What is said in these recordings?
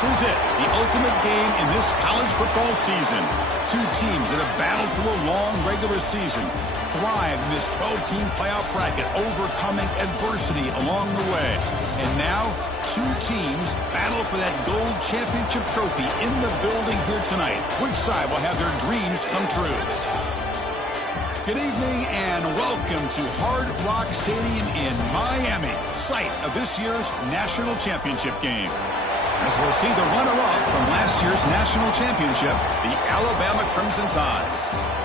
This is it, the ultimate game in this college football season. Two teams that have battled through a long regular season, thrived in this 12-team playoff bracket, overcoming adversity along the way. And now, two teams battle for that gold championship trophy in the building here tonight. Which side will have their dreams come true? Good evening and welcome to Hard Rock Stadium in Miami, site of this year's national championship game. As we'll see the runner-up from last year's national championship, the Alabama Crimson Tide,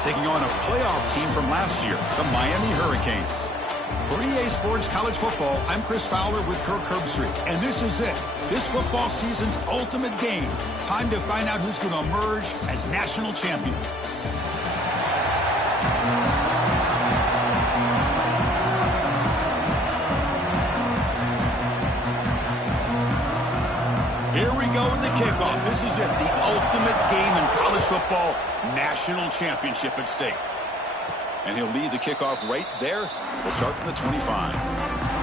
taking on a playoff team from last year, the Miami Hurricanes. For EA Sports College Football, I'm Chris Fowler with Kirk Herbstreit, and this is it, this football season's ultimate game. Time to find out who's going to emerge as national champion. Here we go with the kickoff. This is it, the ultimate game in college football, national championship at stake. And he'll lead the kickoff right there. We'll start from the 25.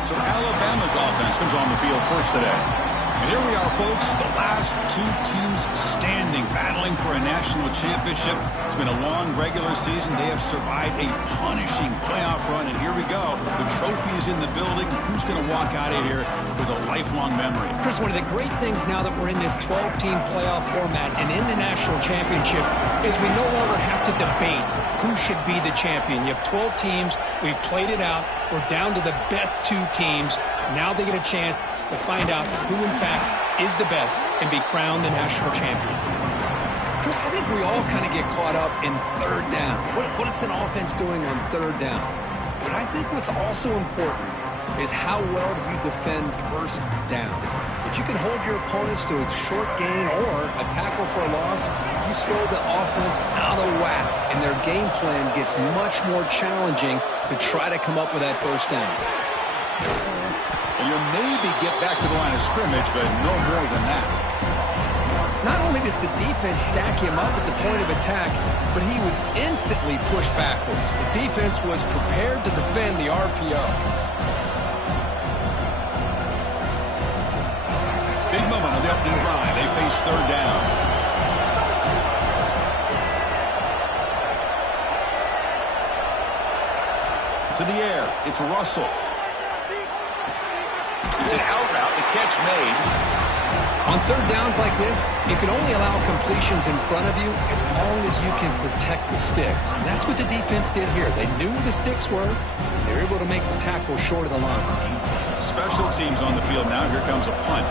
So Alabama's offense comes on the field first today. And here we are, folks, the last two teams standing, battling for a national championship. It's been a long regular season. They have survived a punishing playoff run, and here we go. The trophy is in the building. Who's going to walk out of here with a lifelong memory? Chris, one of the great things now that we're in this 12-team playoff format and in the national championship is we no longer have to debate who should be the champion. You have 12 teams. We've played it out. We're down to the best two teams. Now they get a chance to find out who, in fact, is the best and be crowned the national champion. Chris, I think we all kind of get caught up in third down. What is an offense doing on third down? But I think what's also important is how well do you defend first down. If you can hold your opponents to a short gain or a tackle for a loss, you throw the offense out of whack, and their game plan gets much more challenging to try to come up with that first down. And you'll maybe get back to the line of scrimmage, but no more than that. Not only does the defense stack him up at the point of attack, but he was instantly pushed backwards. The defense was prepared to defend the RPO. Big moment on the opening drive. They face third down. To the air, it's Russell. It's an out route, the catch made. On third downs like this, you can only allow completions in front of you as long as you can protect the sticks. And that's what the defense did here. They knew where the sticks were. They were able to make the tackle short of the line. Special teams on the field now. Here comes a punt.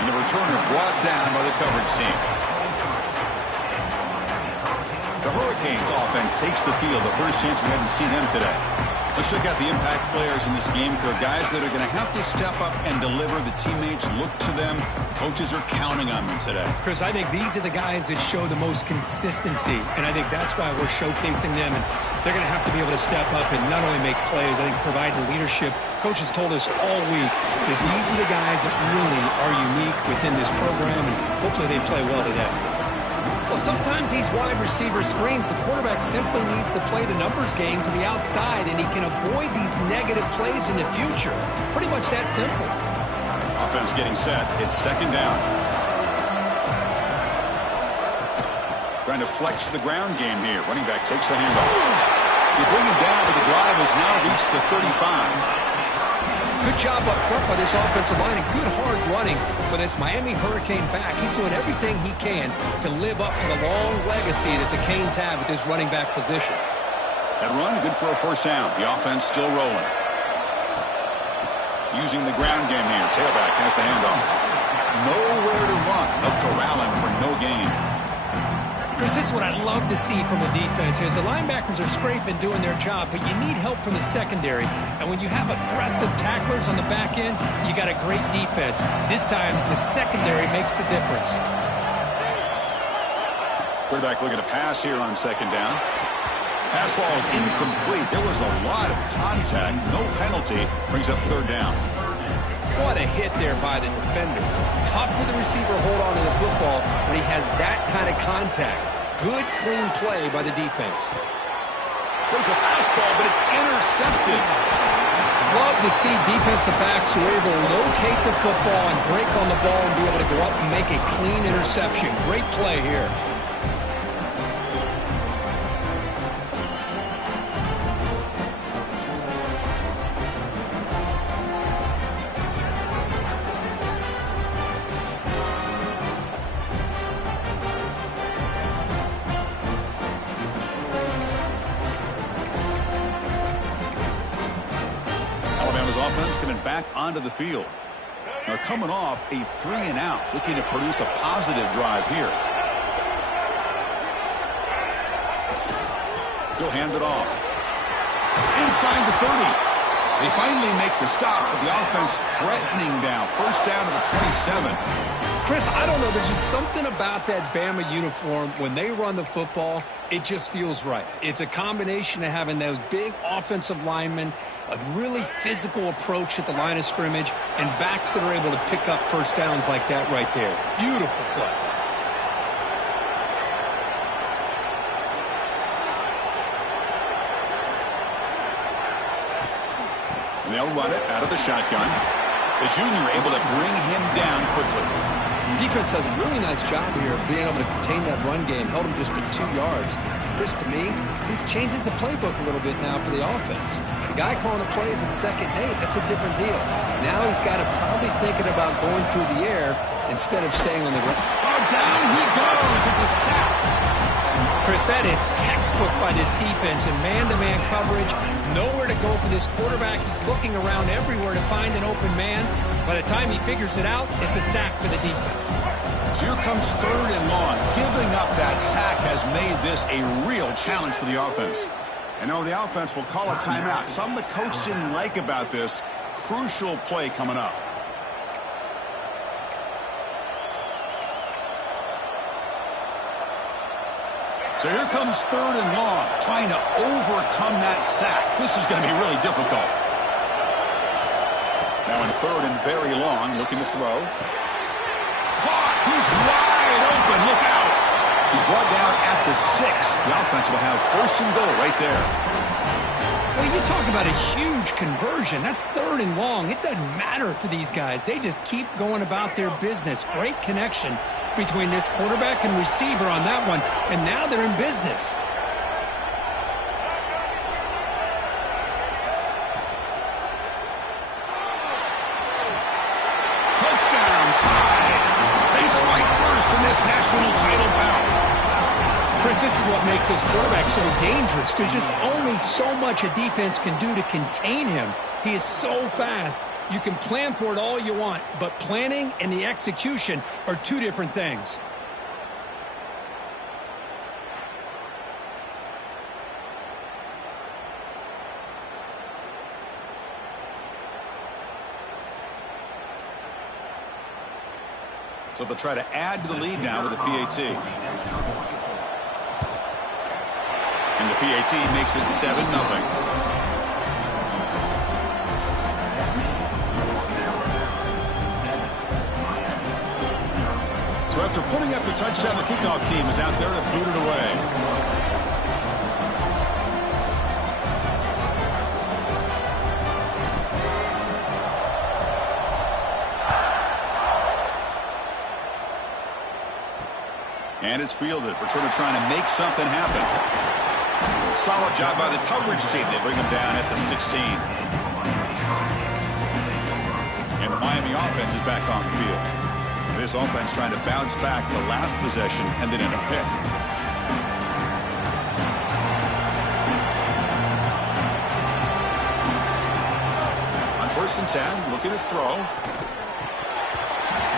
And the returner brought down by the coverage team. The Hurricanes offense takes the field. The first chance we had to see them today. Let's check out the impact players in this game. Guys that are going to have to step up and deliver. The teammates look to them. Coaches are counting on them today. Chris, I think these are the guys that show the most consistency, and I think that's why we're showcasing them. And they're going to have to be able to step up and not only make plays, I think provide the leadership. Coaches told us all week that these are the guys that really are unique within this program, and hopefully they play well today. Well, sometimes these wide receiver screens, the quarterback simply needs to play the numbers game to the outside, and he can avoid these negative plays in the future. Pretty much that simple. Offense getting set. It's second down. Trying to flex the ground game here. Running back takes the handoff. You bring him down, but the drive has now reached the 35. Good job up front by this offensive line and good hard running for this Miami Hurricane back. He's doing everything he can to live up to the long legacy that the Canes have at this running back position. That run, good for a first down. The offense still rolling. Using the ground game here. Tailback has the handoff. Nowhere to run. They'll corral him for no gain. Chris, this is what I love to see from the defense is the linebackers are scraping, doing their job, but you need help from the secondary. And when you have aggressive tacklers on the back end, you got a great defense. This time, the secondary makes the difference. Quarterback looking to pass here on second down. Pass ball is incomplete. There was a lot of contact. No penalty. Brings up third down. What a hit there by the defender. Tough for the receiver to hold on to the football when he has that kind of contact. Good, clean play by the defense. There's a fastball, but it's intercepted. Love to see defensive backs who are able to locate the football and break on the ball and be able to go up and make a clean interception. Great play here. Alabama's offense coming back onto the field. They're coming off a 3-and-out, looking to produce a positive drive here. He'll hand it off. Inside the 30. They finally make the stop, but the offense threatening down. First down to the 27. Chris, I don't know. There's just something about that Bama uniform. When they run the football, it just feels right. It's a combination of having those big offensive linemen, a really physical approach at the line of scrimmage, and backs that are able to pick up first downs like that right there. Beautiful play. They'll run it out of the shotgun. The junior able to bring him down quickly. Defense does a really nice job here of being able to contain that run game. Held him just for 2 yards. Chris, to me, this changes the playbook a little bit now for the offense. The guy calling the plays at 2nd and 8, that's a different deal. Now he's got to probably thinking about going through the air instead of staying on the ground. Oh, down he goes. It's a sack. Chris, that is textbook by this defense in man-to-man coverage. Nowhere to go for this quarterback. He's looking around everywhere to find an open man. By the time he figures it out, it's a sack for the defense. So here comes 3rd and long. Giving up that sack has made this a real challenge for the offense. And now the offense will call a timeout. Something the coach didn't like about this. Crucial play coming up. So here comes 3rd and long, trying to overcome that sack. This is going to be really difficult. Now in 3rd and very long, looking to throw. Caught! He's wide open. Look out! He's brought down at the 6. The offense will have 1st and goal right there. Well, you talk about a huge conversion. That's 3rd and long. It doesn't matter for these guys. They just keep going about their business. Great connection between this quarterback and receiver on that one. And now they're in business. Touchdown, tied. They strike first in this national title bout. Chris, this is what makes this quarterback so dangerous. There's just only so much a defense can do to contain him. He is so fast. You can plan for it all you want, but planning and the execution are two different things. So they'll try to add to the lead now with a PAT. And the PAT makes it 7-0. So after putting up the touchdown, the kickoff team is out there to boot it away. And it's fielded. Returner trying to make something happen. Solid job by the coverage team. They bring him down at the 16. And the Miami offense is back on the field. This offense trying to bounce back the last possession and then in a pick. On 1st and 10, looking to throw.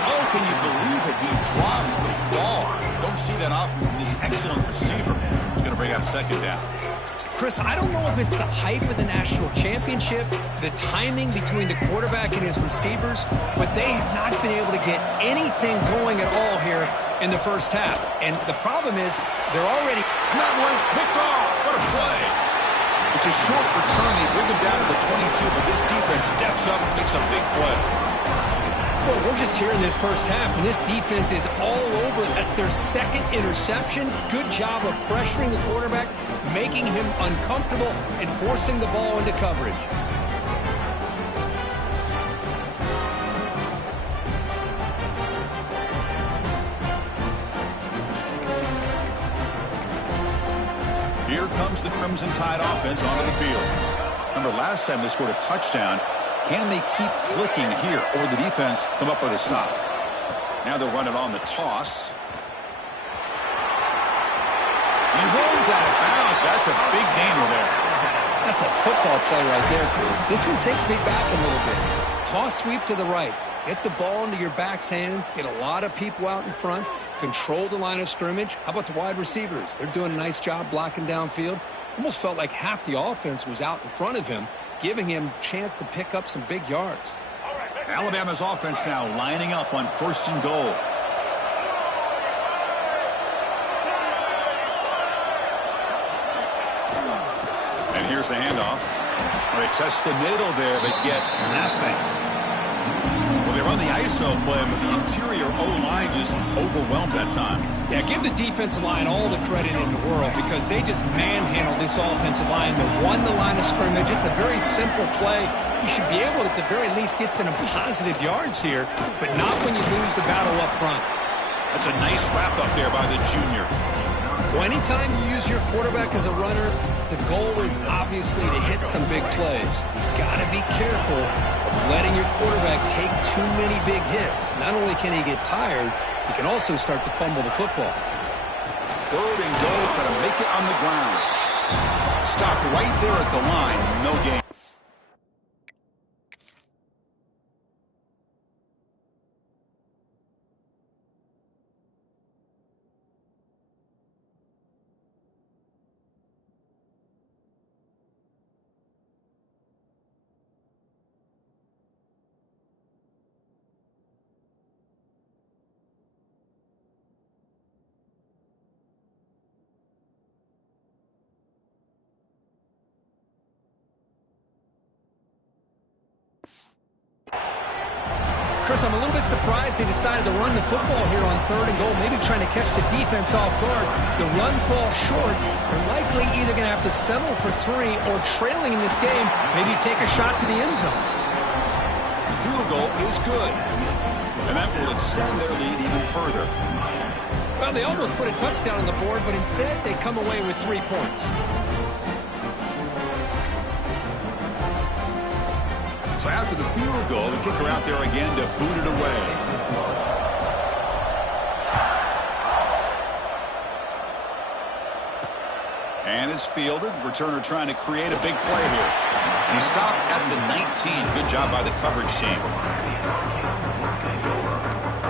Oh, can you believe it? He dropped the ball. Don't see that often from this excellent receiver. He's going to bring up 2nd down. Chris, I don't know if it's the hype of the national championship, the timing between the quarterback and his receivers, but they have not been able to get anything going at all here in the first half. And the problem is they're already... And that one's picked off. What a play. It's a short return. They bring him down to the 22, but this defense steps up and makes a big play. Well, we're just here in this first half, and this defense is all over it. That's their second interception. Good job of pressuring the quarterback, making him uncomfortable, and forcing the ball into coverage. Here comes the Crimson Tide offense onto the field. Remember, last time they scored a touchdown. Can they keep clicking here, or will the defense come up with a stop? Now they'll run it on the toss. He rolls out of bounds. That's a big gainer there. That's a football play right there, Chris. This one takes me back a little bit. Toss sweep to the right. Get the ball into your back's hands. Get a lot of people out in front. Control the line of scrimmage. How about the wide receivers? They're doing a nice job blocking downfield. Almost felt like half the offense was out in front of him, giving him a chance to pick up some big yards. Alabama's offense now lining up on 1st and goal. And here's the handoff. Well, they test the middle there, but get nothing. Well, they run the ISO play, but the interior O-line just overwhelmed that time. Yeah, give the defensive line all the credit in the world because they just manhandled this offensive line. They won the line of scrimmage. It's a very simple play. You should be able to, at the very least, get some positive yards here, but not when you lose the battle up front. That's a nice wrap up there by the junior. Well, anytime you use your quarterback as a runner, the goal is obviously to hit some big plays. Got to be careful of letting your quarterback take too many big hits. Not only can he get tired, he can also start to fumble the football. 3rd and goal, try to make it on the ground. Stopped right there at the line, no gain. Chris, I'm a little bit surprised they decided to run the football here on 3rd and goal, maybe trying to catch the defense off guard. The run falls short. They're likely either going to have to settle for 3 or trailing in this game, maybe take a shot to the end zone. The field goal is good, and that will extend their lead even further. Well, they almost put a touchdown on the board, but instead they come away with 3 points. So after the field goal, the kicker out there again to boot it away. And it's fielded. Returner trying to create a big play here. He stopped at the 19. Good job by the coverage team.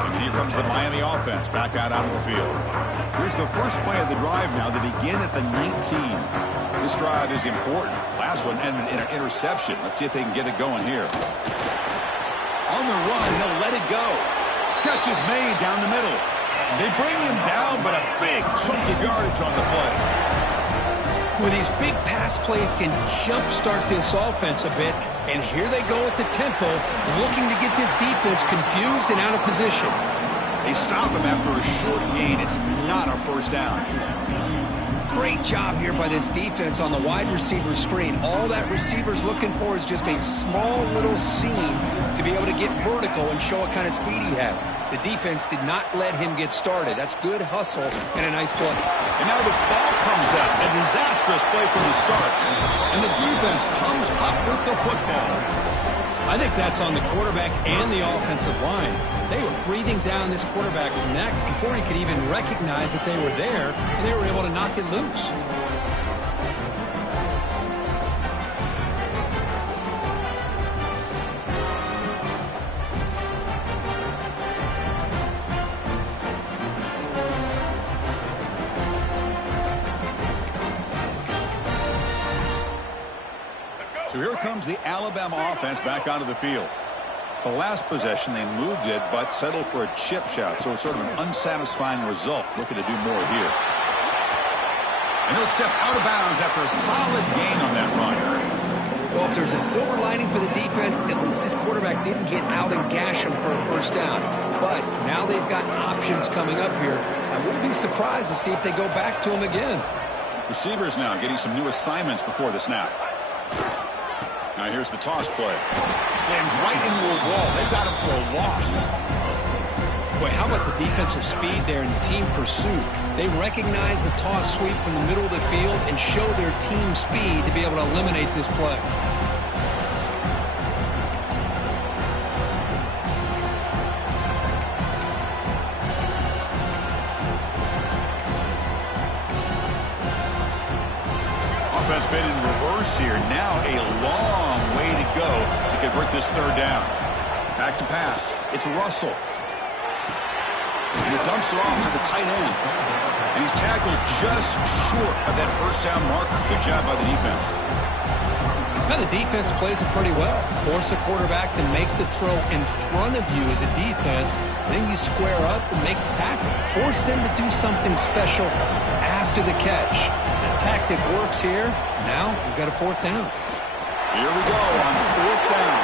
And here comes the Miami offense back out onto the field. Here's the first play of the drive now. They begin at the 19. This drive is important. Last one ended in an interception. Let's see if they can get it going here. On the run, he'll let it go. Catch is made down the middle. They bring him down, but a big chunk of yardage on the play. Well, these big pass plays can jumpstart this offense a bit, and here they go at the tempo, looking to get this defense confused and out of position. They stop him after a short gain. It's not a first down. Great job here by this defense on the wide receiver screen. All that receiver's looking for is just a small little seam to be able to get vertical and show what kind of speed he has. The defense did not let him get started. That's good hustle and a nice play. And now the ball comes out. A disastrous play from the start. And the defense comes up with the football. I think that's on the quarterback and the offensive line. They were breathing down this quarterback's neck before he could even recognize that they were there, and they were able to knock it loose. So here comes the Alabama offense back onto the field. The last possession, they moved it, but settled for a chip shot, so it's sort of an unsatisfying result. Looking to do more here. And he'll step out of bounds after a solid gain on that run. Well, Well, if there's a silver lining for the defense, at least this quarterback didn't get out and gash him for a first down. But now they've got options coming up here. I wouldn't be surprised to see if they go back to him again. Receivers now getting some new assignments before the snap. Now here's the toss play. Sends right into a wall. They've got him for a loss. Boy, how about the defensive speed there in team pursuit? They recognize the toss sweep from the middle of the field and show their team speed to be able to eliminate this play. Offense been in reverse here. Now a long way to go to convert this third down. Back to pass. It's Russell. And he dumps it off to the tight end. And he's tackled just short of that first down marker. Good job by the defense. Now the defense plays it pretty well. Force the quarterback to make the throw in front of you as a defense. Then you square up and make the tackle. Force them to do something special after the catch. The tactic works here. Now we've got a fourth down. Here we go on fourth down.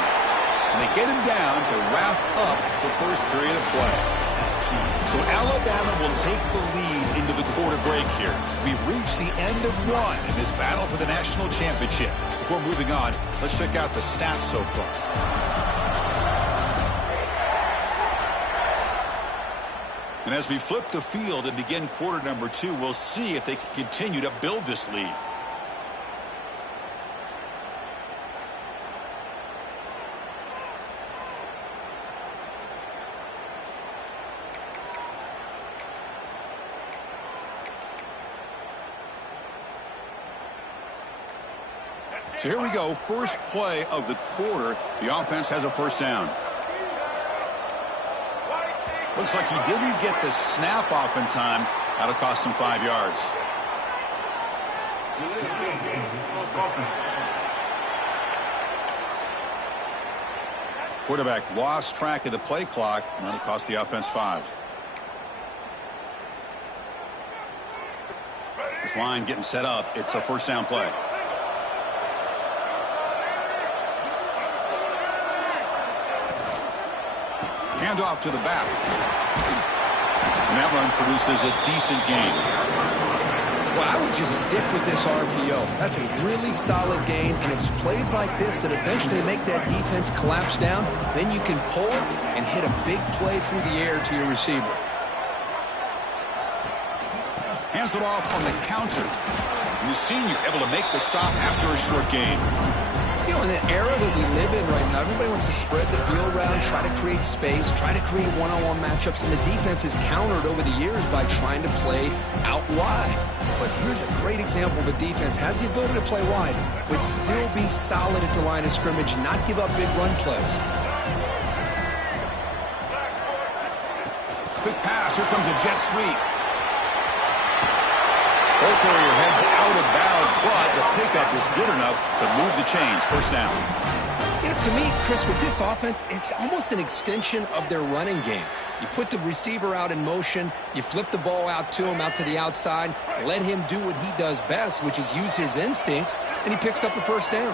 And they get him down to wrap up the first period of play. So Alabama will take the lead into the quarter break here. We've reached the end of one in this battle for the national championship. Before moving on, let's check out the stats so far. And as we flip the field and begin quarter number 2, we'll see if they can continue to build this lead. So here we go, first play of the quarter. The offense has a first down. Looks like he didn't get the snap off in time. That'll cost him 5 yards. Quarterback lost track of the play clock, and that'll cost the offense 5. This line getting set up. It's a first down play. Handoff to the back. And that run produces a decent gain. Well, I would just stick with this RPO. That's a really solid gain, and it's plays like this that eventually make that defense collapse down. Then you can pull it and hit a big play through the air to your receiver. Hands it off on the counter. And the senior able to make the stop after a short gain. You know, in the era that we live in right now, everybody wants to spread the field around, try to create space, try to create one-on-one matchups, and the defense is countered over the years by trying to play out wide. But here's a great example of a defense has the ability to play wide, but still be solid at the line of scrimmage and not give up big run plays. Quick pass. Here comes a jet sweep. Ball carrier heads out of bounds, but the pickup is good enough to move the chains. First down. You know, to me, Chris, with this offense, it's almost an extension of their running game. You put the receiver out in motion, you flip the ball out to him, out to the outside, let him do what he does best, which is use his instincts, and he picks up a first down.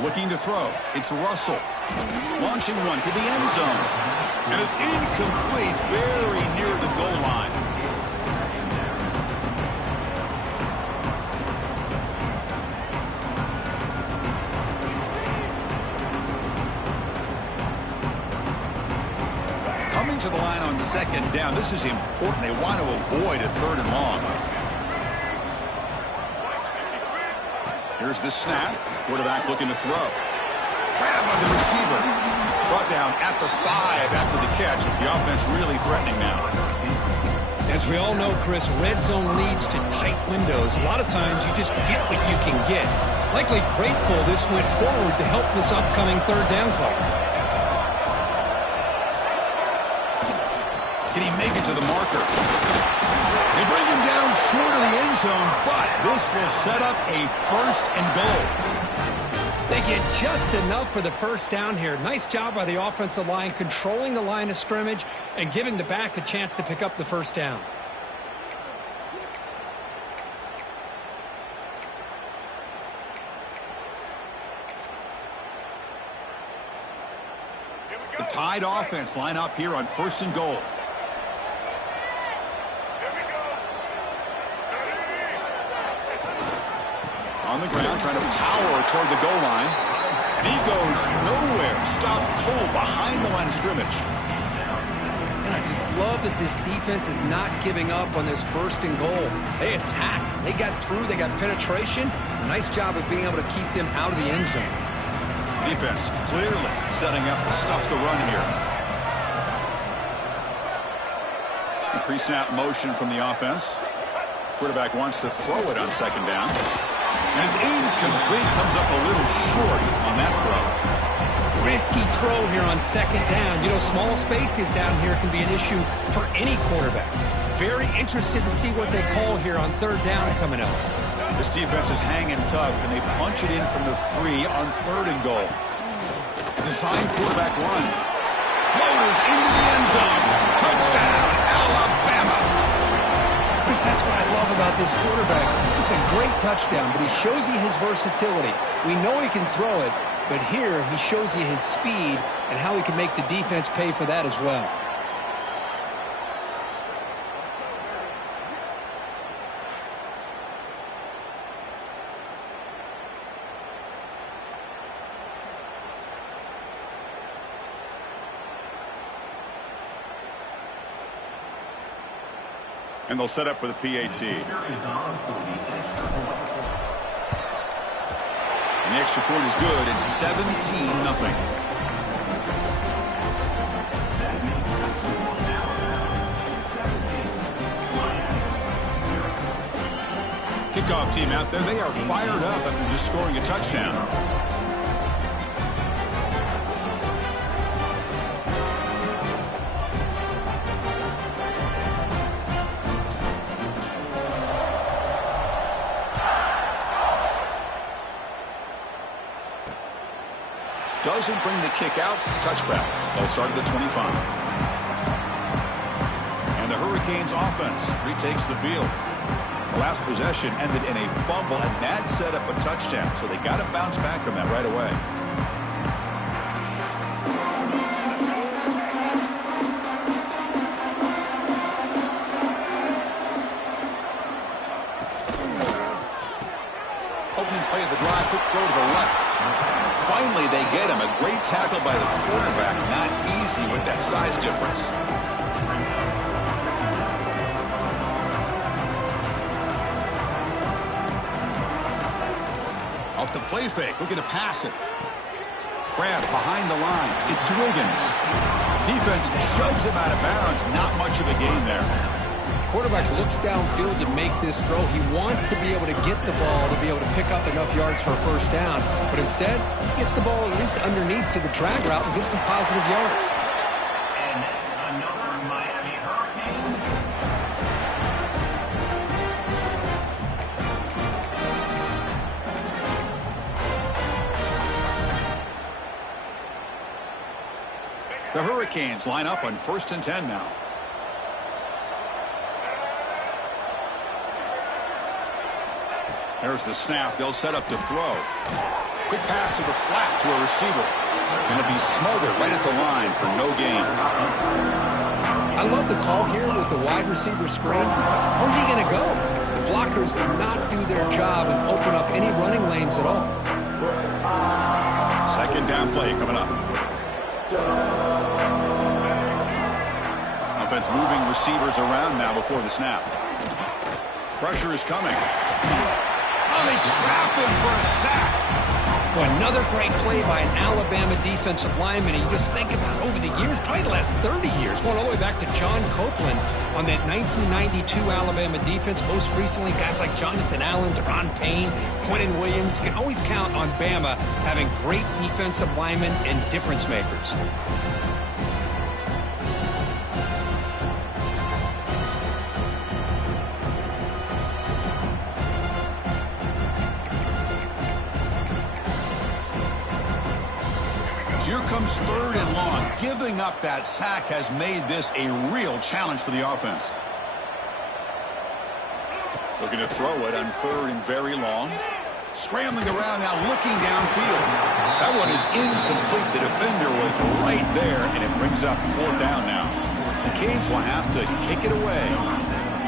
Looking to throw. It's Russell. Launching one to the end zone. And it's incomplete, very near the goal line. Coming to the line on second down. This is important. They want to avoid a third and long. Here's the snap. Quarterback looking to throw. Grab by the receiver. Brought down at the 5 after the catch. The offense really threatening now. As we all know, Chris, red zone leads to tight windows. A lot of times you just get what you can get. Likely grateful this went forward to help this upcoming third down call. Can he make it to the marker? They bring him down short of the end zone, but this will set up a first and goal. They get just enough for the first down here. Nice job by the offensive line, controlling the line of scrimmage and giving the back a chance to pick up the first down. The Tide offense line up here on 1st and goal. On the ground, trying to power toward the goal line. And he goes nowhere. Stop pull behind the line of scrimmage. And I just love that this defense is not giving up on this 1st and goal. They attacked. They got through. They got penetration. Nice job of being able to keep them out of the end zone. Defense clearly setting up to stuff the run here. Pre-snap motion from the offense. Quarterback wants to throw it on 2nd down. And it's incomplete. Comes up a little short on that throw. Risky throw here on 2nd down. You know, small spaces down here can be an issue for any quarterback. Very interested to see what they call here on 3rd down coming up. This defense is hanging tough, and they punch it in from the 3 on 3rd and goal. Design quarterback run. Motors into the end zone. Touchdown, Alabama. Chris, that's what I love about this quarterback. It's a great touchdown, but he shows you his versatility. We know he can throw it, but here he shows you his speed and how he can make the defense pay for that as well. And they'll set up for the PAT. And the extra point is good. It's 17-0. Kickoff team out there. They are fired up after just scoring a touchdown. Doesn't bring the kick out. Touchback. They'll start at the 25. And the Hurricanes offense retakes the field. The last possession ended in a fumble, and that set up a touchdown. So they got to bounce back from that right away. Opening play of the drive. Quick throw to the left. Finally, they get him. A great tackle by the quarterback. Not easy with that size difference. Off the play fake. Looking to pass it. Grab behind the line. It's Wiggins. Defense shoves him out of bounds. Not much of a gain there. Quarterback looks downfield to make this throw. He wants to be able to get the ball to be able to pick up enough yards for a 1st down. But instead, he gets the ball at least underneath to the drag route and gets some positive yards. And another Miami Hurricane. The Hurricanes line up on 1st and 10 now. There's the snap. They'll set up to throw. Quick pass to the flat to a receiver. Going to be smothered right at the line for no gain. I love the call here with the wide receiver screen. Where's he going to go? The blockers do not do their job and open up any running lanes at all. 2nd down play coming up. Offense moving receivers around now before the snap. Pressure is coming. Oh, they trap him for a sack. Well, another great play by an Alabama defensive lineman. And you just think about over the years, probably the last 30 years, going all the way back to John Copeland on that 1992 Alabama defense. Most recently, guys like Jonathan Allen, Deron Payne, Quentin Williams. You can always count on Bama having great defensive linemen and difference makers. Here comes 3rd and long. Giving up that sack has made this a real challenge for the offense. Looking to throw it on 3rd and very long. Scrambling around now, looking downfield. That one is incomplete. The defender was right there, and it brings up 4th down now. The Canes will have to kick it away.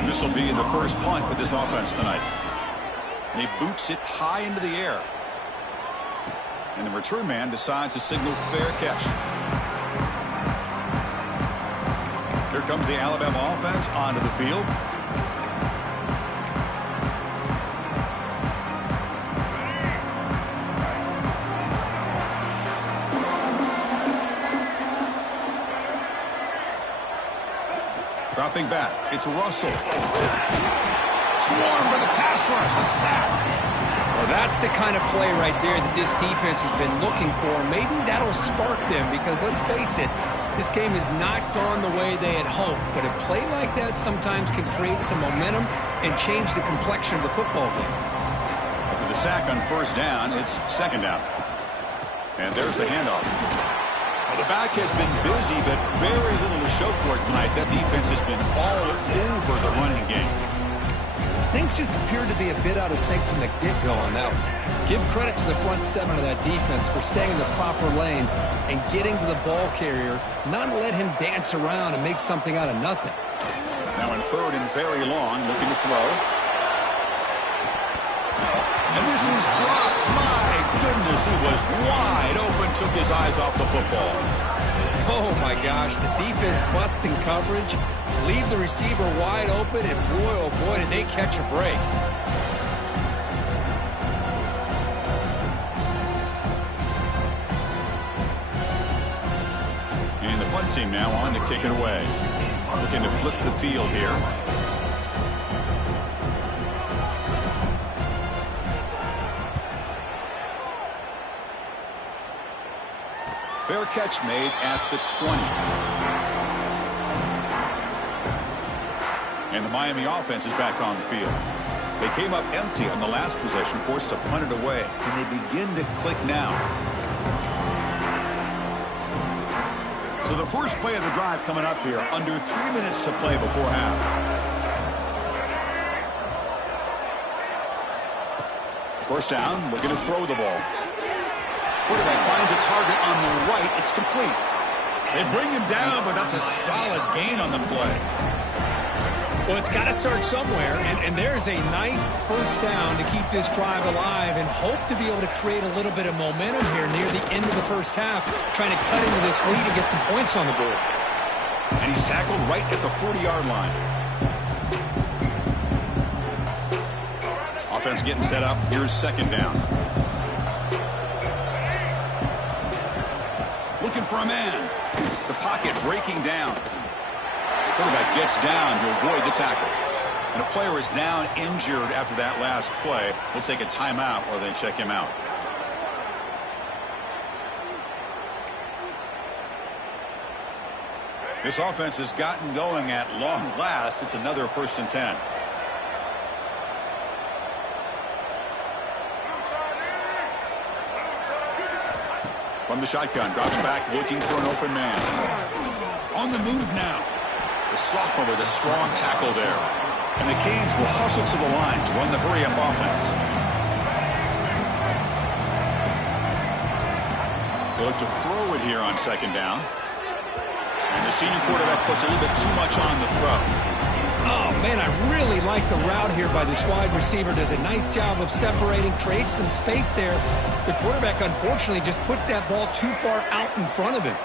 This will be the first punt for this offense tonight. And he boots it high into the air. And the return man decides to signal fair catch. Here comes the Alabama offense onto the field. Dropping back, it's Russell. Swarmed by the pass rush, a sack. Well, that's the kind of play right there that this defense has been looking for. Maybe that'll spark them because, let's face it, this game has not gone the way they had hoped. But a play like that sometimes can create some momentum and change the complexion of the football game. After the sack on 1st down, it's 2nd down. And there's the handoff. Well, the back has been busy, but very little to show for it tonight. That defense has been all over the running game. Things just appeared to be a bit out of sync from the get-go on that one. Give credit to the front 7 of that defense for staying in the proper lanes and getting to the ball carrier, not let him dance around and make something out of nothing. Now in 3rd and very long, looking to throw. And this is dropped. My goodness, he was wide open, took his eyes off the football. Oh, my gosh, the defense busting coverage, leave the receiver wide open, and boy, oh boy, did they catch a break. And the punt team now on to kick it away. Looking to flip the field here. Fair catch made at the 20. And the Miami offense is back on the field. They came up empty on the last possession, forced to punt it away. And they begin to click now. So the first play of the drive coming up here. Under 3 minutes to play before half. First down, looking to throw the ball. Quarterback finds a target on the right. It's complete. They bring him down, but that's a solid gain on the play. Well, it's got to start somewhere, and there's a nice first down to keep this drive alive and hope to be able to create a little bit of momentum here near the end of the first half, trying to cut into this lead and get some points on the board. And he's tackled right at the 40-yard line. Offense getting set up. Here's 2nd down. Looking for a man. The pocket breaking down. Quarterback gets down to avoid the tackle. And a player is down injured after that last play. We'll take a timeout or then check him out. This offense has gotten going at long last. It's another 1st and 10. From the shotgun, drops back, looking for an open man. On the move now. The sophomore with a strong tackle there. And the Canes will hustle to the line to run the hurry-up offense. They look to throw it here on 2nd down. And the senior quarterback puts a little bit too much on the throw. Oh, man, I really like the route here by this wide receiver. Does a nice job of separating, creates some space there. The quarterback, unfortunately, just puts that ball too far out in front of him.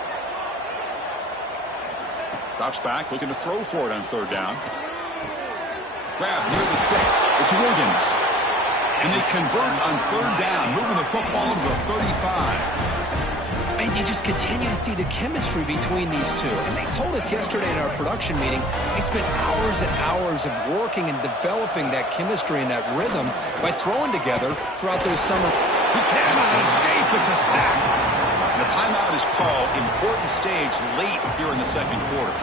Drops back, looking to throw for it on 3rd down. Grab near the sticks. It's Wiggins. And they convert on 3rd down, moving the football to the 35. And you just continue to see the chemistry between these two. And they told us yesterday in our production meeting, they spent hours and hours of working and developing that chemistry and that rhythm by throwing together throughout those summer. He cannot escape. It's a sack. And a timeout is called. Important stage late here in the 2nd quarter.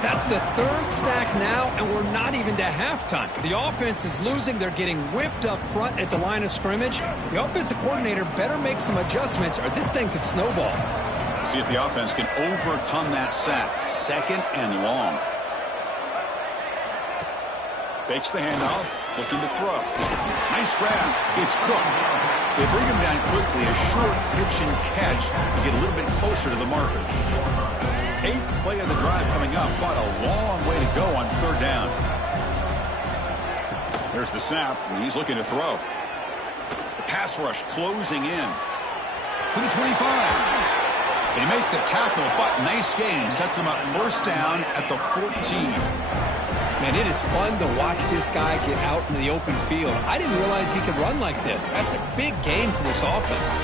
That's the 3rd sack now, and we're not even to halftime. The offense is losing. They're getting whipped up front at the line of scrimmage. The offensive coordinator better make some adjustments, or this thing could snowball. See if the offense can overcome that sack. 2nd and long. Fakes the handoff. looking to throw. Nice grab. It's Cook. They bring him down quickly. A short pitch and catch to get a little bit closer to the marker. 8th play of the drive coming up, but a long way to go on 3rd down. There's the snap, and he's looking to throw. The pass rush closing in to the 25. They make the tackle, but nice gain. Sets him up 1st down at the 14. Man, it is fun to watch this guy get out in the open field. I didn't realize he could run like this. That's a big gain for this offense.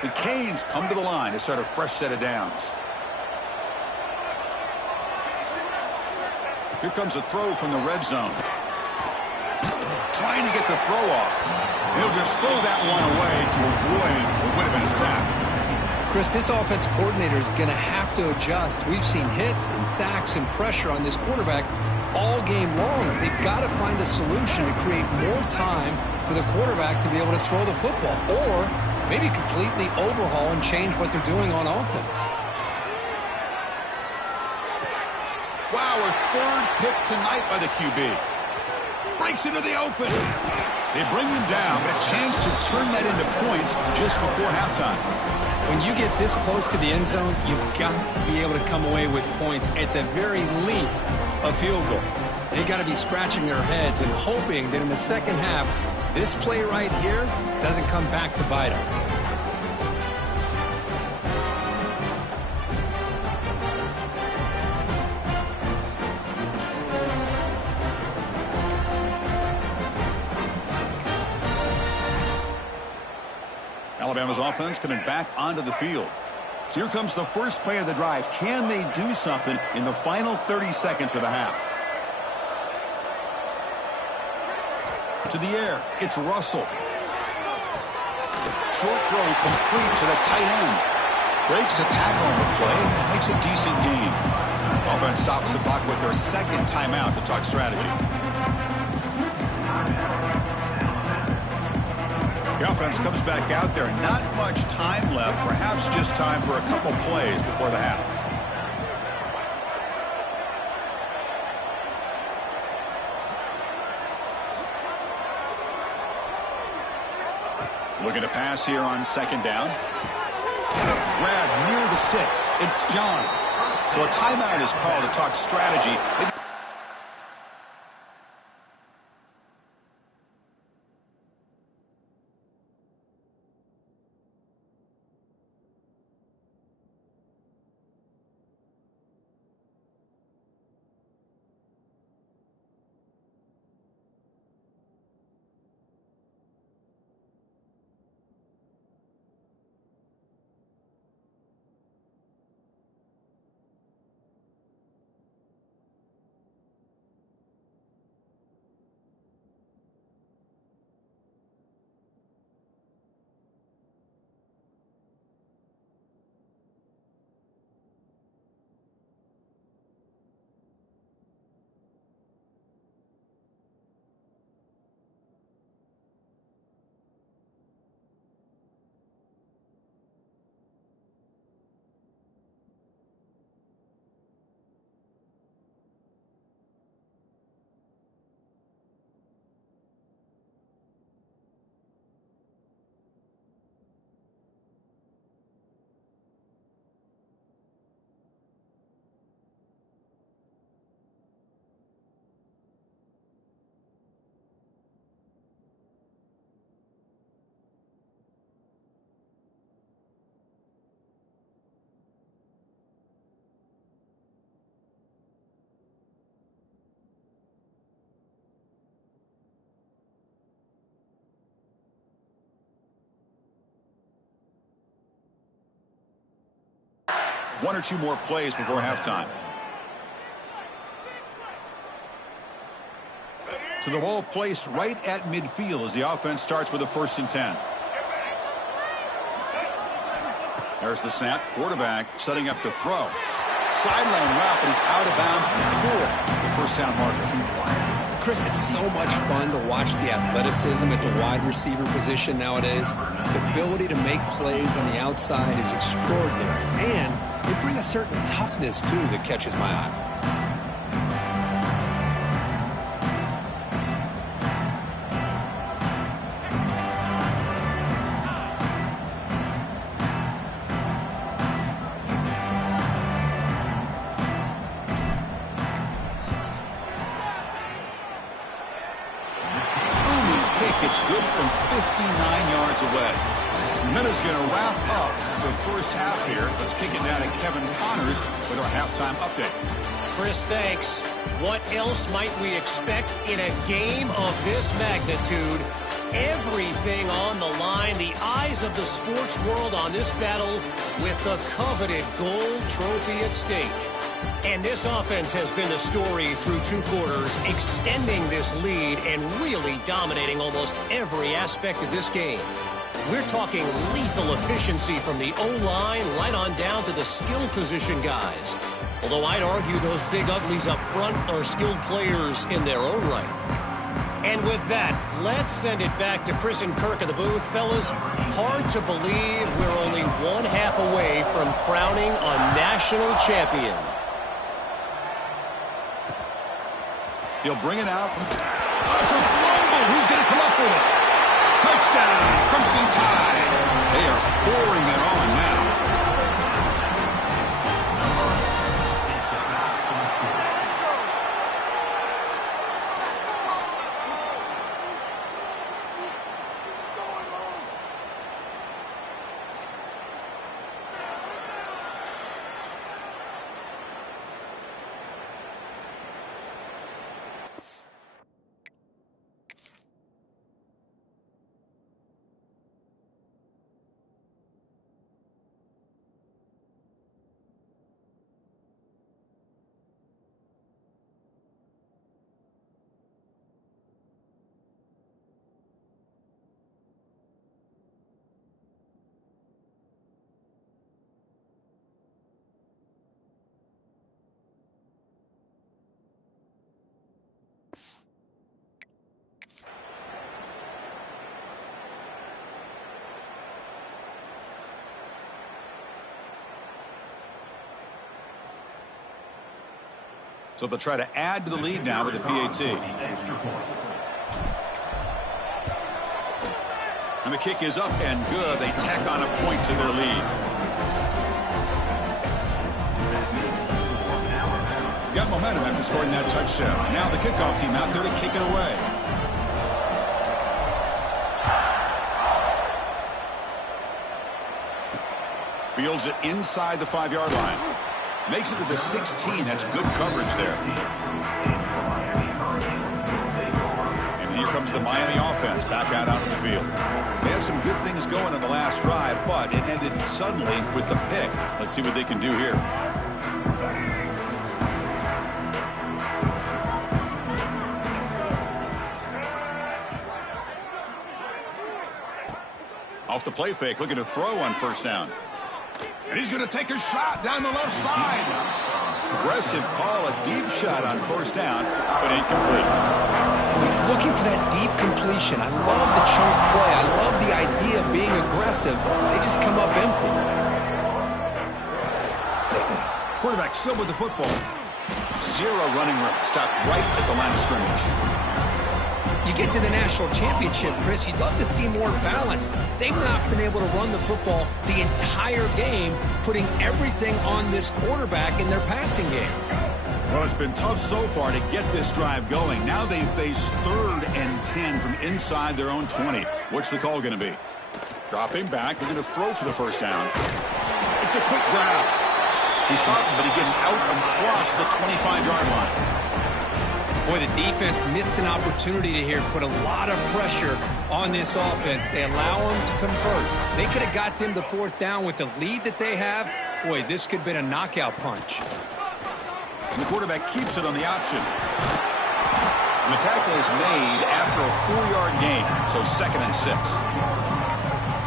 The Canes come to the line to start a fresh set of downs. Here comes a throw from the red zone. Trying to get the throw off. He'll just throw that one away to avoid what would have been a sack. Chris, this offense coordinator is going to have to adjust. We've seen hits and sacks and pressure on this quarterback all game long. They've got to find a solution to create more time for the quarterback to be able to throw the football, or maybe completely overhaul and change what they're doing on offense. Wow, a 3rd pick tonight by the QB. Breaks into the open. They bring him down, but a chance to turn that into points just before halftime. When you get this close to the end zone, you've got to be able to come away with points, at the very least a field goal. They got to be scratching their heads and hoping that in the second half, this play right here doesn't come back to bite them. Alabama's offense coming back onto the field. So here comes the first play of the drive. Can they do something in the final 30 seconds of the half? To the air, it's Russell. Short throw complete to the tight end. Breaks a tackle on the play, makes a decent gain. Offense stops the clock with their 2nd timeout to talk strategy. The offense comes back out there. Not much time left. Perhaps just time for a couple plays before the half. Looking to pass here on 2nd down. Grab near the sticks. It's John. So a timeout is called to talk strategy. One or two more plays before halftime. So the ball placed right at midfield as the offense starts with a 1st and 10. There's the snap. Quarterback setting up the throw. Sideline route, but he's out of bounds before the 1st down marker. Chris, it's so much fun to watch the athleticism at the wide receiver position nowadays. The ability to make plays on the outside is extraordinary, and they bring a certain toughness, too, that catches my eye. Minutes going to wrap up the first half here. Let's kick it down to Kevin Connors with our halftime update. Chris, thanks. What else might we expect in a game of this magnitude? Everything on the line, the eyes of the sports world on this battle with the coveted gold trophy at stake. And this offense has been the story through 2 quarters, extending this lead and really dominating almost every aspect of this game. We're talking lethal efficiency from the O-line right on down to the skill position guys. Although I'd argue those big uglies up front are skilled players in their own right. And with that, let's send it back to Chris and Kirk in the booth. Fellas, hard to believe we're only 1/2 away from crowning a national champion. He'll bring it out from... Oh, it's a fumble! Who's going to come up with it? Touchdown, Crimson Tide. They are pouring it on now. So they'll try to add to the lead now with the PAT. And the kick is up and good. They tack on a point to their lead. Got momentum after scoring that touchdown. Now the kickoff team out there to kick it away. Fields it inside the 5-yard line. Makes it to the 16. That's good coverage there. And here comes the Miami offense back out onto the field. They had some good things going on the last drive, but it ended suddenly with the pick. Let's see what they can do here. Off the play fake, looking to throw on first down. And he's going to take a shot down the left side. Aggressive call, a deep shot on first down, but incomplete. He's looking for that deep completion. I love the chunk play. I love the idea of being aggressive. They just come up empty. Quarterback still with the football. 0 running room. Stopped right at the line of scrimmage. You get to the national championship, Chris, you'd love to see more balance. They've not been able to run the football the entire game, putting everything on this quarterback in their passing game. Well, it's been tough so far to get this drive going. Now they face 3rd and 10 from inside their own 20. What's the call going to be? Dropping back. They're going to throw for the first down. It's a quick grab. He's something, but he gets out across the 25-yard line. Boy, the defense missed an opportunity to here put a lot of pressure on this offense. They allow them to convert. They could have got them the 4th down with the lead that they have. Boy, this could have been a knockout punch. And the quarterback keeps it on the option. And the tackle is made after a 4-yard gain, so 2nd and 6.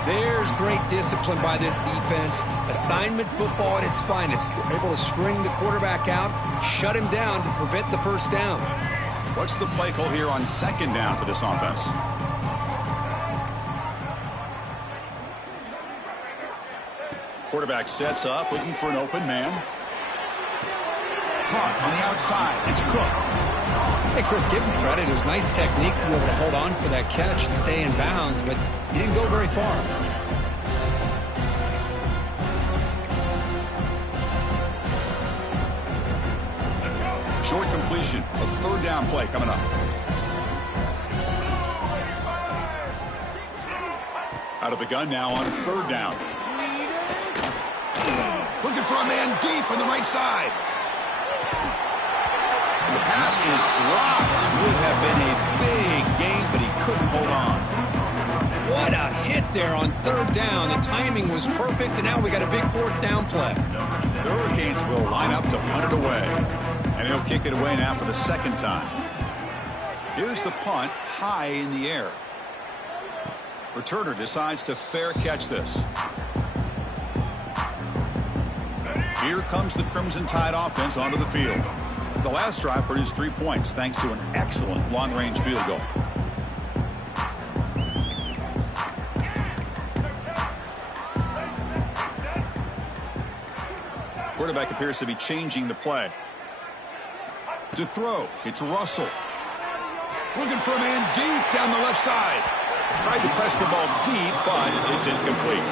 There's great discipline by this defense. Assignment football at its finest. They're able to string the quarterback out, shut him down to prevent the first down. What's the play call here on 2nd down for this offense? Quarterback sets up, looking for an open man. Caught on the outside. It's Cook. Hey, Chris, give him credit. It was nice technique to be able to hold on for that catch and stay in bounds, but he didn't go very far. Short completion. A 3rd down play coming up. Out of the gun now on third down. Looking for a man deep on the right side. And the pass is dropped. Would have been a big gain, but he couldn't hold on. What a hit there on third down. The timing was perfect, and now we got a big fourth down play. The Hurricanes will line up to punt it away. And he'll kick it away now for the second time. Here's the punt, high in the air. Returner decides to fair catch this. Here comes the Crimson Tide offense onto the field. The last drive produced 3 points thanks to an excellent long-range field goal. Quarterback appears to be changing the play. To throw, it's Russell. Looking for a man deep down the left side. Tried to press the ball deep, but it's incomplete.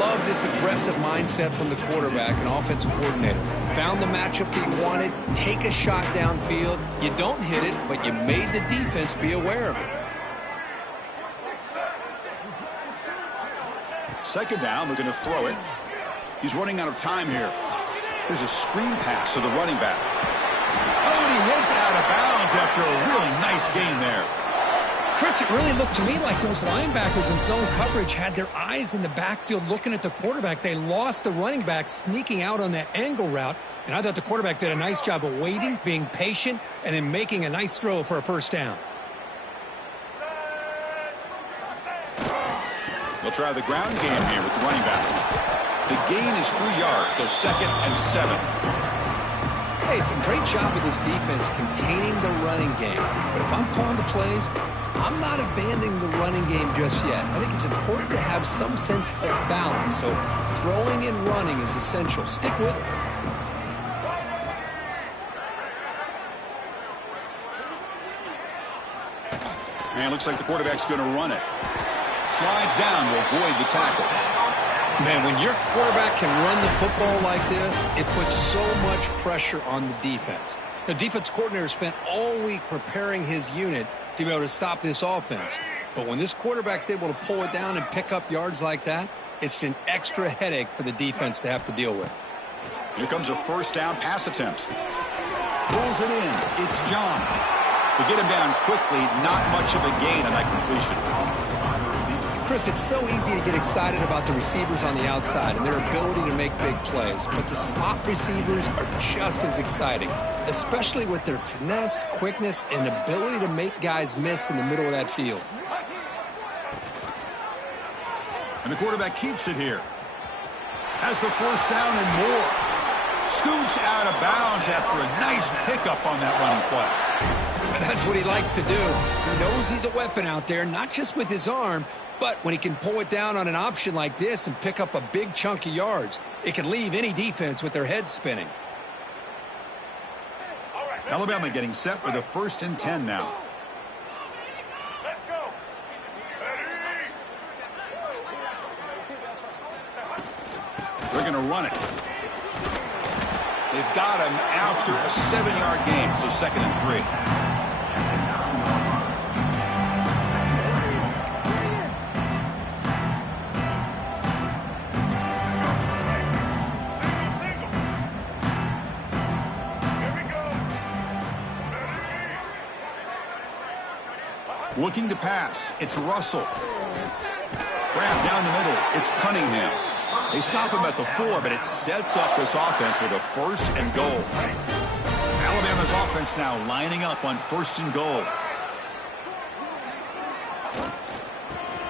Love this aggressive mindset from the quarterback and offensive coordinator. Found the matchup that he wanted. Take a shot downfield. You don't hit it, but you made the defense be aware of it. Second down, we're going to throw it. He's running out of time here. There's a screen pass to the running back. Oh, and he heads out of bounds after a really nice gain there. Chris, it really looked to me like those linebackers in zone coverage had their eyes in the backfield looking at the quarterback. They lost the running back sneaking out on that angle route, and I thought the quarterback did a nice job of waiting, being patient, and then making a nice throw for a first down. They'll try the ground game here with the running back. The gain is 3 yards, so 2nd and 7. Hey, it's a great job of this defense containing the running game. But if I'm calling the plays, I'm not abandoning the running game just yet. I think it's important to have some sense of balance. So throwing and running is essential. Stick with it. And it looks like the quarterback's going to run it. Slides down to avoid the tackle. Man, when your quarterback can run the football like this, it puts so much pressure on the defense. The defense coordinator spent all week preparing his unit to be able to stop this offense. But when this quarterback's able to pull it down and pick up yards like that, it's an extra headache for the defense to have to deal with. Here comes a first down pass attempt. Pulls it in. It's John. To get him down quickly, not much of a gain on that completion. Chris, it's so easy to get excited about the receivers on the outside and their ability to make big plays, but the slot receivers are just as exciting, especially with their finesse, quickness, and ability to make guys miss in the middle of that field. And the quarterback keeps it here. Has the first down and more. Scoots out of bounds after a nice pickup on that running play. And that's what he likes to do. He knows he's a weapon out there, not just with his arm, but when he can pull it down on an option like this and pick up a big chunk of yards, it can leave any defense with their head spinning. Alabama getting set for the 1st and 10 now. Let's go. They're going to run it. They've got him after a 7-yard gain, so 2nd and 3. Looking to pass. It's Russell. Grab down the middle. It's Cunningham. They stop him at the 4, but it sets up this offense with a 1st and goal. Alabama's offense now lining up on 1st and goal.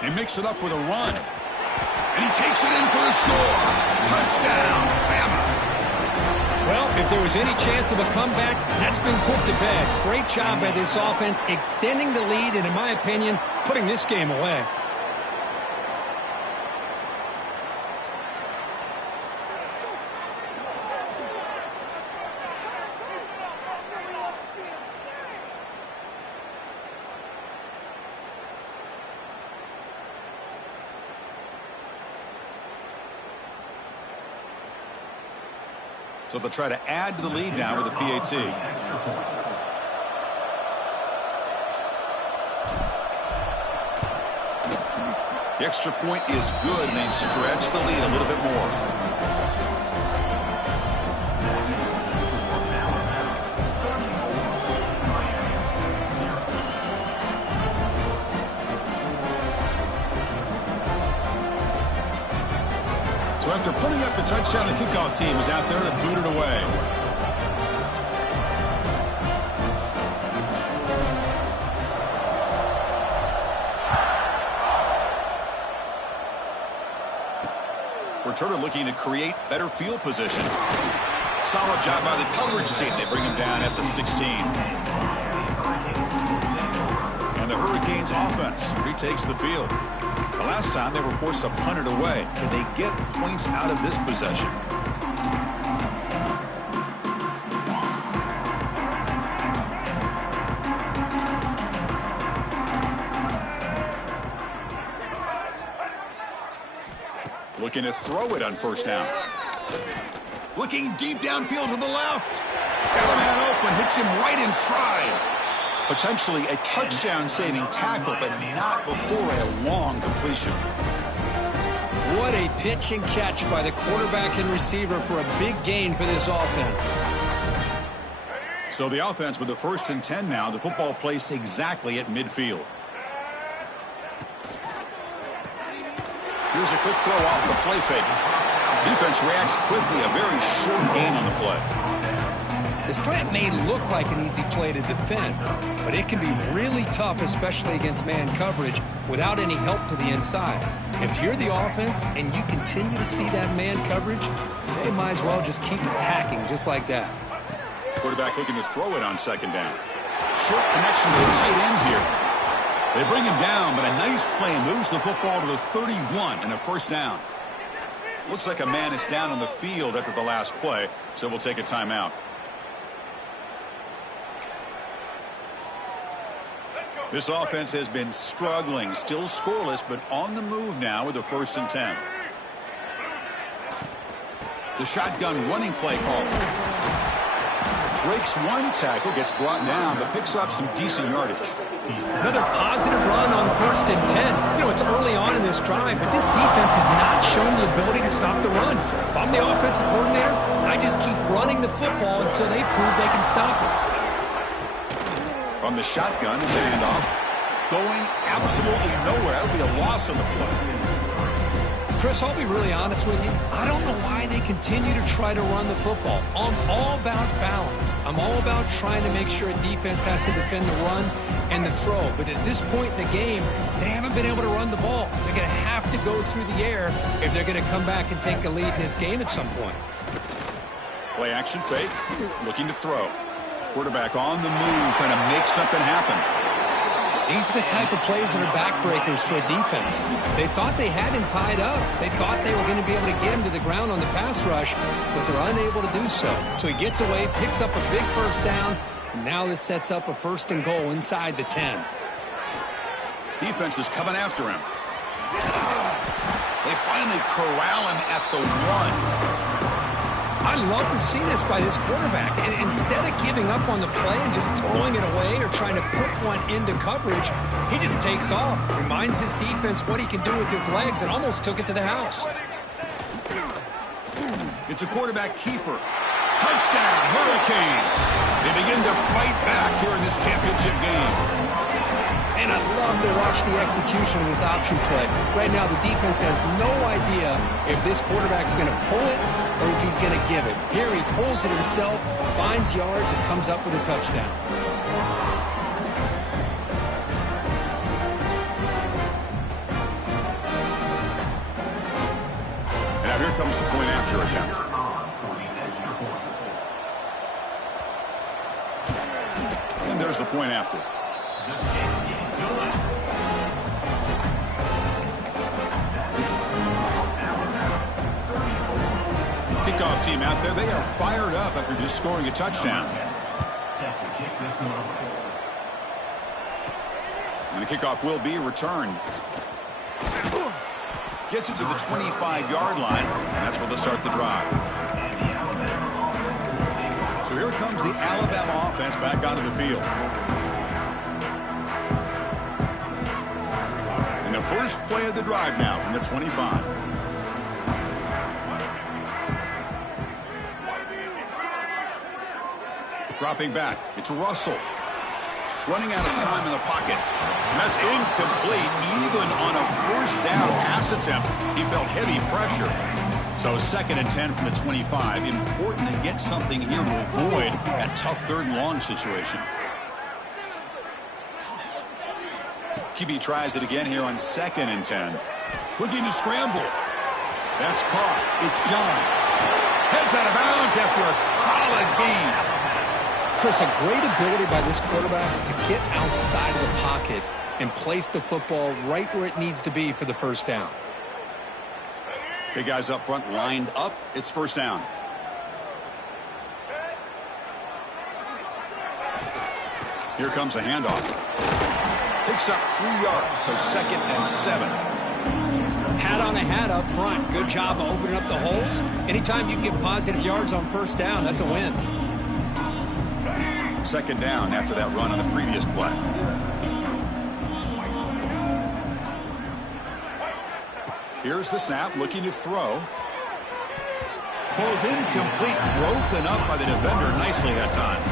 They mix it up with a run. And he takes it in for the score. Touchdown, Bama. Well, if there was any chance of a comeback, that's been put to bed. Great job by this offense extending the lead and, in my opinion, putting this game away. So they'll try to add to the lead now with a PAT. The extra point is good, and they stretch the lead a little bit more. So after putting up the touchdown, the kickoff team is out there to boot it away. Returner looking to create better field position. Solid job by the coverage team. They bring him down at the 16. And the Hurricanes offense retakes the field. The last time they were forced to punt it away. Can they get points out of this possession? Looking to throw it on first down. Looking deep downfield to the left. Got a man open, hits him right in stride. Potentially a touchdown-saving tackle, but not before a long completion. What a pitch and catch by the quarterback and receiver for a big gain for this offense. So the offense with the 1st and 10 now. The football placed exactly at midfield. Here's a quick throw off the play fake. Defense reacts quickly. A very short gain on the play. The slant may look like an easy play to defend, but it can be really tough, especially against man coverage, without any help to the inside. If you're the offense and you continue to see that man coverage, they might as well just keep attacking just like that. Quarterback looking to throw it on second down. Short connection to the tight end here. They bring him down, but a nice play moves the football to the 31 and a first down. Looks like a man is down on the field after the last play, so we'll take a timeout. This offense has been struggling, still scoreless, but on the move now with a 1st and 10. The shotgun running play call. Breaks one tackle, gets brought down, but picks up some decent yardage. Another positive run on 1st and 10. You know, it's early on in this drive, but this defense has not shown the ability to stop the run. If I'm the offensive coordinator, I just keep running the football until they prove they can stop it. From the shotgun, it's a handoff. Going absolutely nowhere. That'll be a loss on the play. Chris, I'll be really honest with you. I don't know why they continue to try to run the football. I'm all about balance. I'm all about trying to make sure a defense has to defend the run and the throw. But at this point in the game, they haven't been able to run the ball. They're going to have to go through the air if they're going to come back and take a lead in this game at some point. Play action fake. Looking to throw. Quarterback on the move, trying to make something happen. These are the type of plays that are backbreakers for a defense. They thought they had him tied up. They thought they were going to be able to get him to the ground on the pass rush, but they're unable to do so. So he gets away, picks up a big first down, and now this sets up a 1st and goal inside the 10. Defense is coming after him. They finally corral him at the 1. I love to see this by this quarterback. And instead of giving up on the play and just throwing it away or trying to put one into coverage, he just takes off. Reminds his defense what he can do with his legs and almost took it to the house. It's a quarterback keeper. Touchdown, Hurricanes. They begin to fight back here in this championship game. And I love to watch the execution of this option play. Right now, the defense has no idea if this quarterback's going to pull it or if he's going to give it. Here he pulls it himself, finds yards, and comes up with a touchdown. Now here comes the point after attempt. And there's the point after. Kickoff team out there. They are fired up after just scoring a touchdown. And the kickoff will be returned. Gets it to the 25-yard line, and that's where they'll start the drive. So here comes the Alabama offense back onto the field. And the First play of the drive now from the 25. Dropping back. It's Russell. Running out of time in the pocket. That's incomplete. Even on a first down pass attempt, he felt heavy pressure. So 2nd and 10 from the 25. Important to get something here to avoid that tough 3rd and long situation. QB tries it again here on 2nd and 10. Looking to scramble. That's caught. It's John. Heads out of bounds after a solid gain. Chris, a great ability by this quarterback to get outside of the pocket and place the football right where it needs to be for the first down. Big guys up front lined up. It's first down. Here comes a handoff. Picks up 3 yards, so 2nd and 7. Hat on a hat up front. Good job of opening up the holes. Anytime you can get positive yards on first down, that's a win. 2nd down after that run on the previous play. Here's the snap, looking to throw. Falls incomplete, broken up by the defender nicely that time.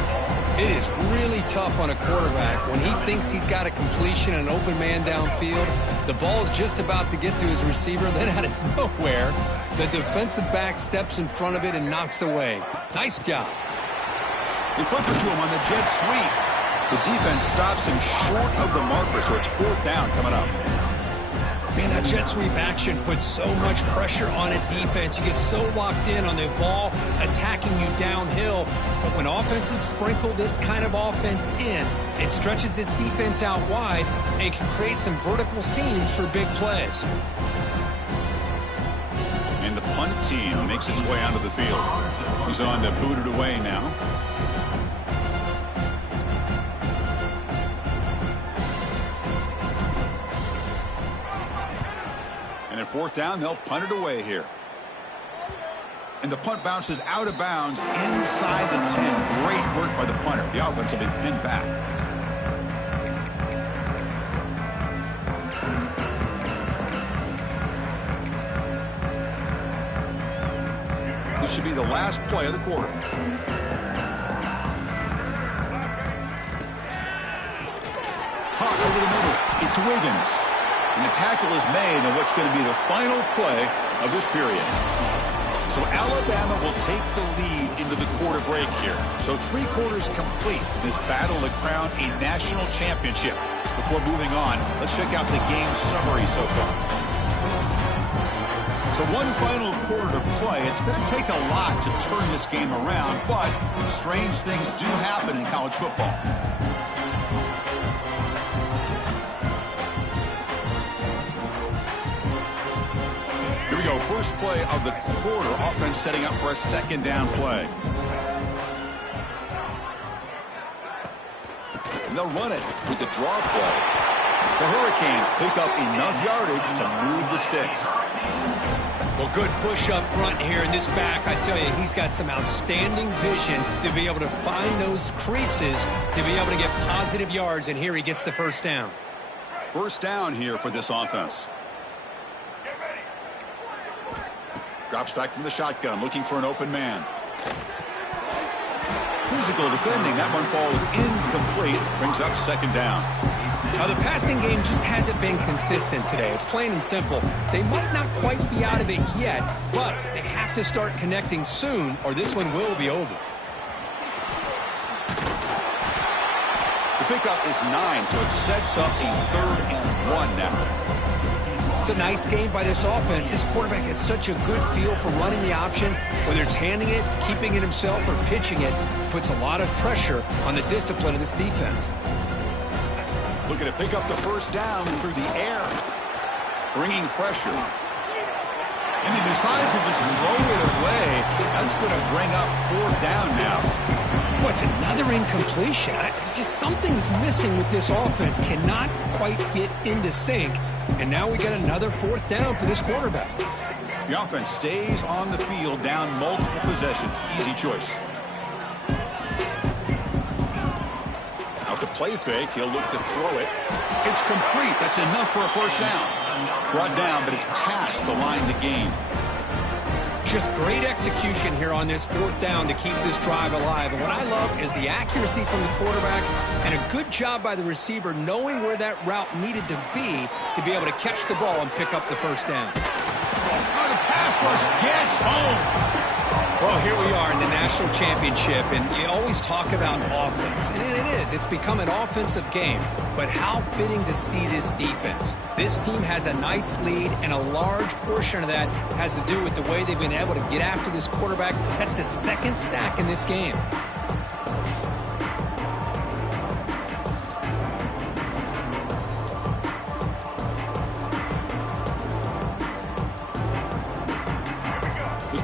It is really tough on a quarterback when he thinks he's got a completion and an open man downfield. The ball's just about to get to his receiver, then out of nowhere, the defensive back steps in front of it and knocks away. Nice job. They flip it to him on the jet sweep. The defense stops him short of the marker, so it's 4th down coming up. Man, that jet sweep action puts so much pressure on a defense. You get so locked in on the ball attacking you downhill. But when offenses sprinkle this kind of offense in, it stretches this defense out wide and can create some vertical seams for big plays. And the punt team makes its way onto the field. He's on to boot it away now. And at 4th down, they'll punt it away here. And the punt bounces out of bounds inside the 10. Great work by the punter. The offense will be pinned back. This should be the last play of the quarter. Hawk over the middle. It's Wiggins. And the tackle is made on what's going to be the final play of this period. So Alabama will take the lead into the quarter break here. So 3 quarters complete in this battle to crown a national championship. Before moving on, let's check out the game summary so far. So 1 final quarter to play. It's going to take a lot to turn this game around, but strange things do happen in college football. Here we go, first play of the quarter. Offense setting up for a 2nd down play. And they'll run it with the draw play. The Hurricanes pick up enough yardage to move the sticks. Well, good push up front here in this back. I tell you, he's got some outstanding vision to be able to find those creases, to be able to get positive yards, and here he gets the first down. First down here for this offense. Drops back from the shotgun, looking for an open man. Physical defending. That one falls incomplete. Brings up 2nd down. Now, the passing game just hasn't been consistent today. It's plain and simple. They might not quite be out of it yet, but they have to start connecting soon, or this one will be over. The pickup is 9, so it sets up a 3rd and 1 now. It's a nice game by this offense. This quarterback has such a good feel for running the option. Whether it's handing it, keeping it himself, or pitching it, puts a lot of pressure on the discipline of this defense. Looking to pick up the first down through the air. Bringing pressure. And he decides to just throw it away. That's going to bring up 4th down now. What's another incompletion? Just something's missing with this offense. Cannot quite get into sync. And now we got another 4th down for this quarterback. The offense stays on the field, down multiple possessions. Easy choice. Off the play fake. He'll look to throw it. It's complete. That's enough for a first down. Brought down, but it's past the line to gain. Just great execution here on this fourth down to keep this drive alive. And what I love is the accuracy from the quarterback and a good job by the receiver knowing where that route needed to be able to catch the ball and pick up the first down. Oh, the pass rush gets home. Well, here we are in the national championship, and you always talk about offense. And it is. It's become an offensive game. But how fitting to see this defense. This team has a nice lead, and a large portion of that has to do with the way they've been able to get after this quarterback. That's the second sack in this game.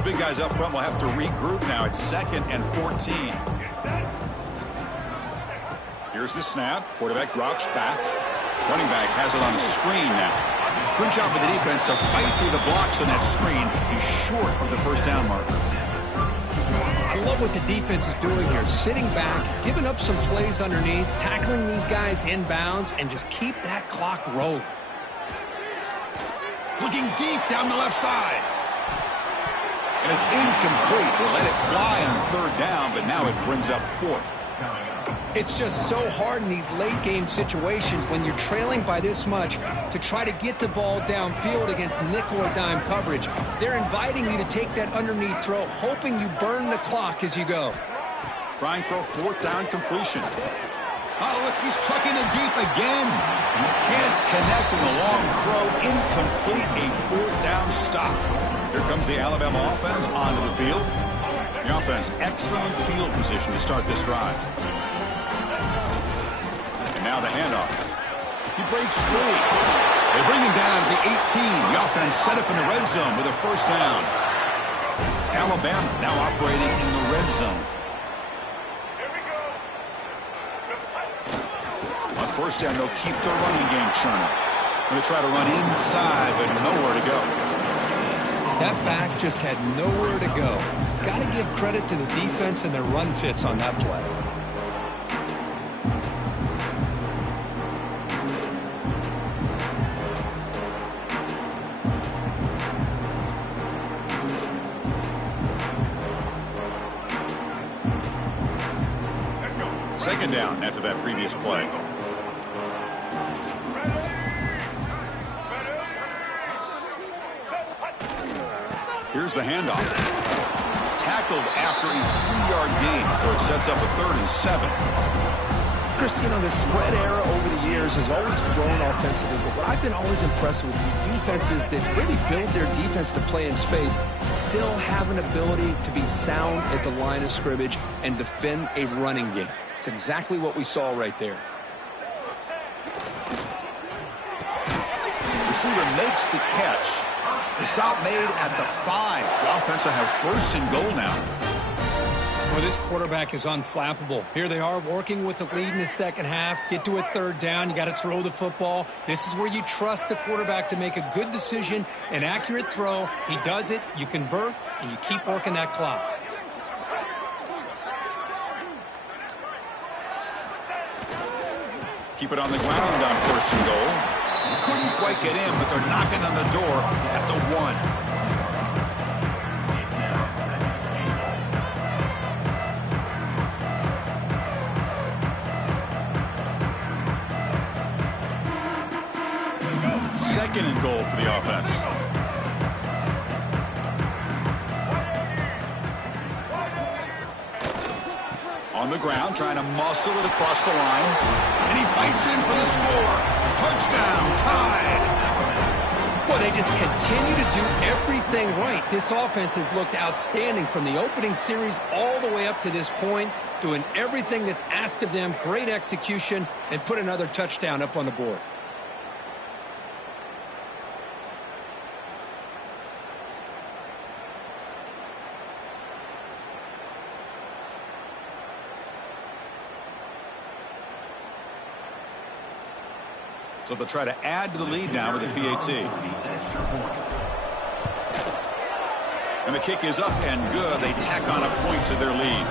Big guys up front will have to regroup now. It's 2nd and 14. Here's the snap. Quarterback drops back. Running back has it on a screen now. Good job with the defense to fight through the blocks on that screen. He's short of the first down marker. I love what the defense is doing here. Sitting back, giving up some plays underneath, tackling these guys inbounds, and just keep that clock rolling. Looking deep down the left side. And it's incomplete. They let it fly on 3rd down, but now it brings up 4th. It's just so hard in these late-game situations when you're trailing by this much to try to get the ball downfield against nickel or dime coverage. They're inviting you to take that underneath throw, hoping you burn the clock as you go. Trying for a 4th down completion. Oh, look, he's trucking it deep again. Can't connect in the long throw. Incomplete, a 4th down stop. Here comes the Alabama offense onto the field. The offense, excellent field position to start this drive. And now the handoff. He breaks free. They bring him down at the 18. The offense set up in the red zone with a first down. Alabama now operating in the red zone. On first down, they'll keep their running game churning. Going to try to run inside, but nowhere to go. That back just had nowhere to go. Got to give credit to the defense and their run fits on that play. Second down after that previous play. Here's the handoff. Tackled after a 3-yard gain, so it sets up a 3rd and 7. Chris, you know, the spread era over the years has always grown offensively, but what I've been always impressed with defenses that really build their defense to play in space still have an ability to be sound at the line of scrimmage and defend a running game. It's exactly what we saw right there. Receiver makes the catch. The stop made at the 5. The offense will have 1st and goal now. Well, this quarterback is unflappable. Here they are working with the lead in the second half. Get to a 3rd down. You got to throw the football. This is where you trust the quarterback to make a good decision, an accurate throw. He does it. You convert, and you keep working that clock. Keep it on the ground on 1st and goal. Couldn't quite get in, but they're knocking on the door at the 1. Second and goal for the offense. On the ground, trying to muscle it across the line. And he fights in for the score. Touchdown, tied. Boy, they just continue to do everything right. This offense has looked outstanding from the opening series all the way up to this point, doing everything that's asked of them, great execution, and put another touchdown up on the board. So they'll try to add to the lead now with the PAT. And the kick is up and good. They tack on a point to their lead.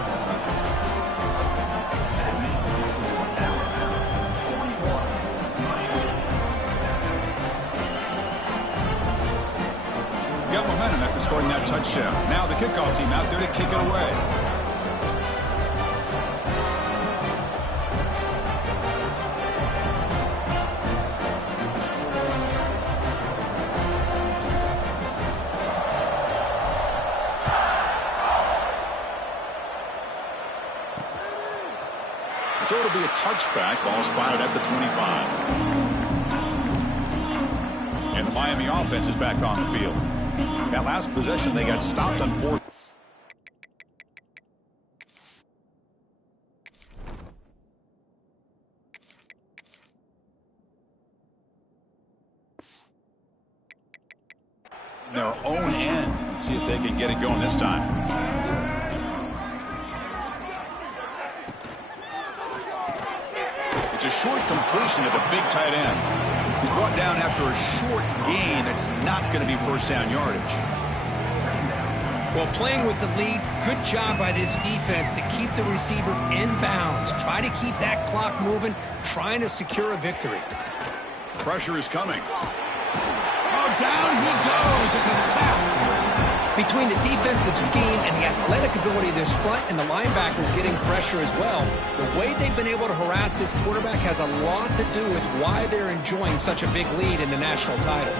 momentum after scoring that touchdown. Now the kickoff team out there to kick it away. So it'll be a touchback. Ball spotted at the 25. And the Miami offense is back on the field. That last possession, they got stopped on fourth. Their own end. Let's see if they can get it going this time. It's a short completion to the big tight end. He's brought down after a short gain that's not going to be first down yardage. Well, playing with the lead, good job by this defense to keep the receiver in bounds. Try to keep that clock moving, trying to secure a victory. Pressure is coming. Oh, down he goes. It's a sack. Between the defensive scheme and the athletic ability of this front and the linebackers getting pressure as well, the way they've been able to harass this quarterback has a lot to do with why they're enjoying such a big lead in the national title.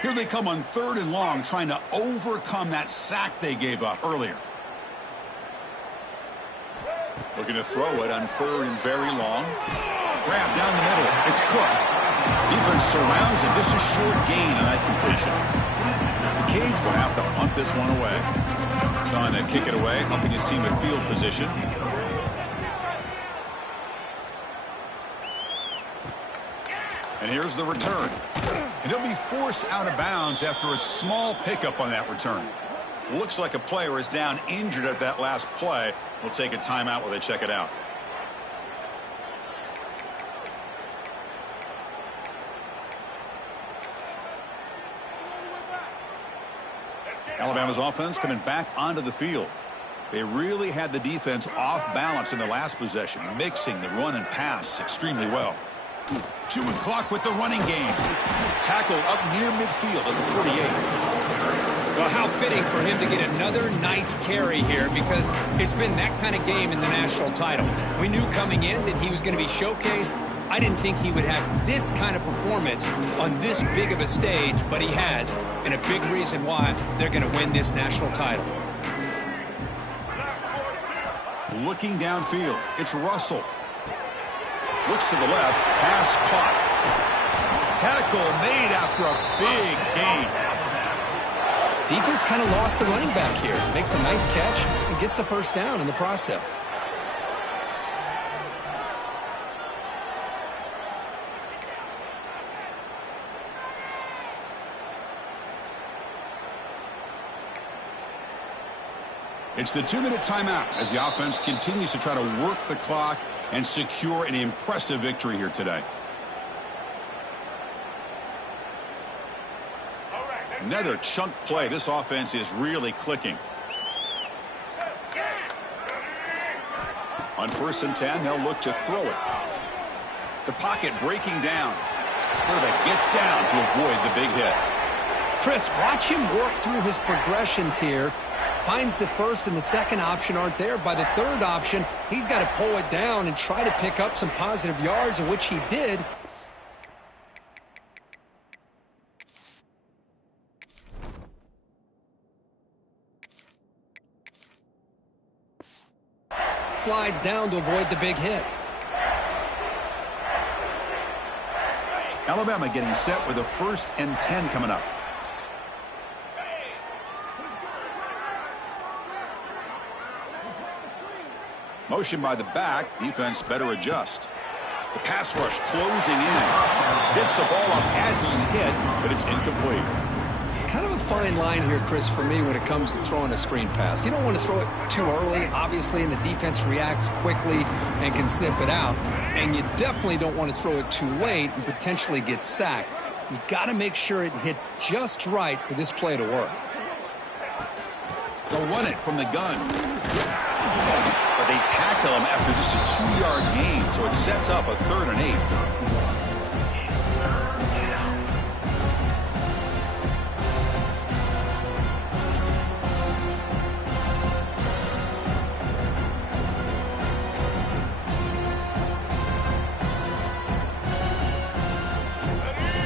Here they come on 3rd and long, trying to overcome that sack they gave up earlier. Looking to throw it on 3rd and very long. Grab down the middle. It's Cook. Defense surrounds him. Just a short gain on that completion. The Cage will have to punt this one away. Trying to kick it away, helping his team with field position. And here's the return. And he'll be forced out of bounds after a small pickup on that return. Looks like a player is down injured at that last play. We'll take a timeout while they check it out. Alabama's offense coming back onto the field. They really had the defense off balance in the last possession, mixing the run and pass extremely well. Chewing clock with the running game. Tackle up near midfield at the 48. Well, how fitting for him to get another nice carry here, because it's been that kind of game in the national title. We knew coming in that he was going to be showcased. I didn't think he would have this kind of performance on this big of a stage, but he has, and a big reason why they're going to win this national title. Looking downfield, it's Russell. Looks to the left, pass caught. Tackle made after a big gain. Defense kind of lost the running back here. Makes a nice catch and gets the first down in the process. It's the 2-minute timeout as the offense continues to try to work the clock and secure an impressive victory here today. Another chunk play. This offense is really clicking. On 1st and 10, they'll look to throw it. The pocket breaking down. Quarterback gets down to avoid the big hit. Chris, watch him work through his progressions here. Finds the first and the second option aren't there. By the third option, he's got to pull it down and try to pick up some positive yards, of which he did. Slides down to avoid the big hit. Alabama getting set with a 1st and 10 coming up. Motion by the back. Defense better adjust. The pass rush closing in. Gets the ball up as he's hit, but it's incomplete. Kind of a fine line here, Chris, for me when it comes to throwing a screen pass. You don't want to throw it too early, obviously, and the defense reacts quickly and can sniff it out. And you definitely don't want to throw it too late and potentially get sacked. You got to make sure it hits just right for this play to work. They'll run it from the gun. But they tackle him after just a 2-yard gain, so it sets up a 3rd and 8.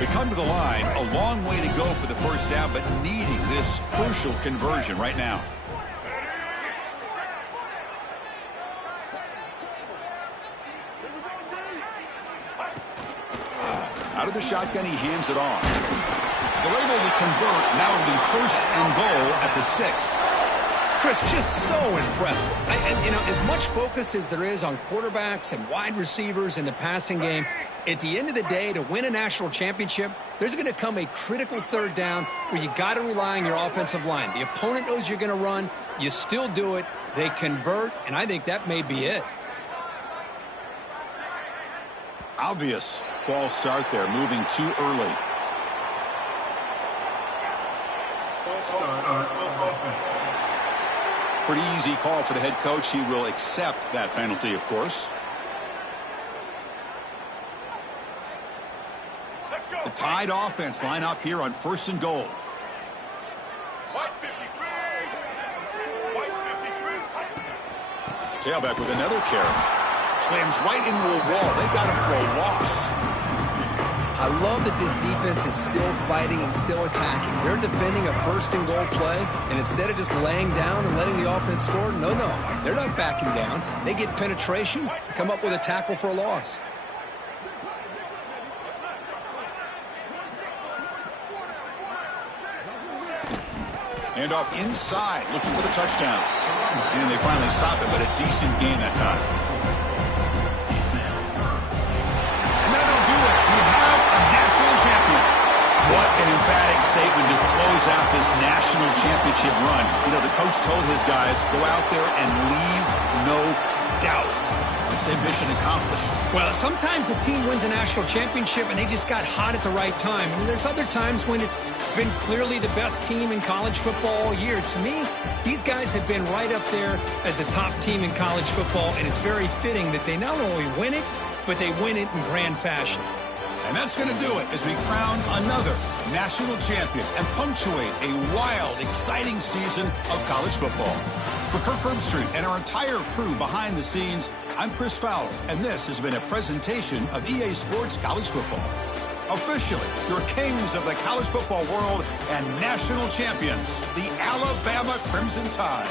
They come to the line, a long way to go for the first down, but needing this crucial conversion right now. Out of the shotgun, he hands it off. They're able to convert. Now it'll be 1st and goal at the 6. Chris, just so impressive. And as much focus as there is on quarterbacks and wide receivers in the passing game, at the end of the day, to win a national championship, there's going to come a critical 3rd down where you got to rely on your offensive line. The opponent knows you're going to run. You still do it. They convert, and I think that may be it. Obvious false start there, moving too early. Pretty easy call for the head coach. He will accept that penalty, of course. The Tide offense line up here on 1st and goal. Tailback with another carry. Slams right into a wall. They got him for a loss. I love that this defense is still fighting and still attacking. They're defending a 1st and goal play, and instead of just laying down and letting the offense score, no, they're not backing down. They get penetration, come up with a tackle for a loss. Hand off inside, looking for the touchdown. And they finally stop it, but a decent gain that time. And that'll do it. We have a national champion. What an emphatic statement to close out this national championship run. You know, the coach told his guys, go out there and leave no doubt. Same mission accomplished. Well, sometimes a team wins a national championship and they just got hot at the right time. And there's other times when it's been clearly the best team in college football all year. To me, these guys have been right up there as the top team in college football, and it's very fitting that they not only win it, but they win it in grand fashion. And that's going to do it as we crown another national champion and punctuate a wild, exciting season of college football. For Kirk Herbstreit and our entire crew behind the scenes, I'm Chris Fowler, and this has been a presentation of EA Sports College Football. Officially, your kings of the college football world and national champions, the Alabama Crimson Tide.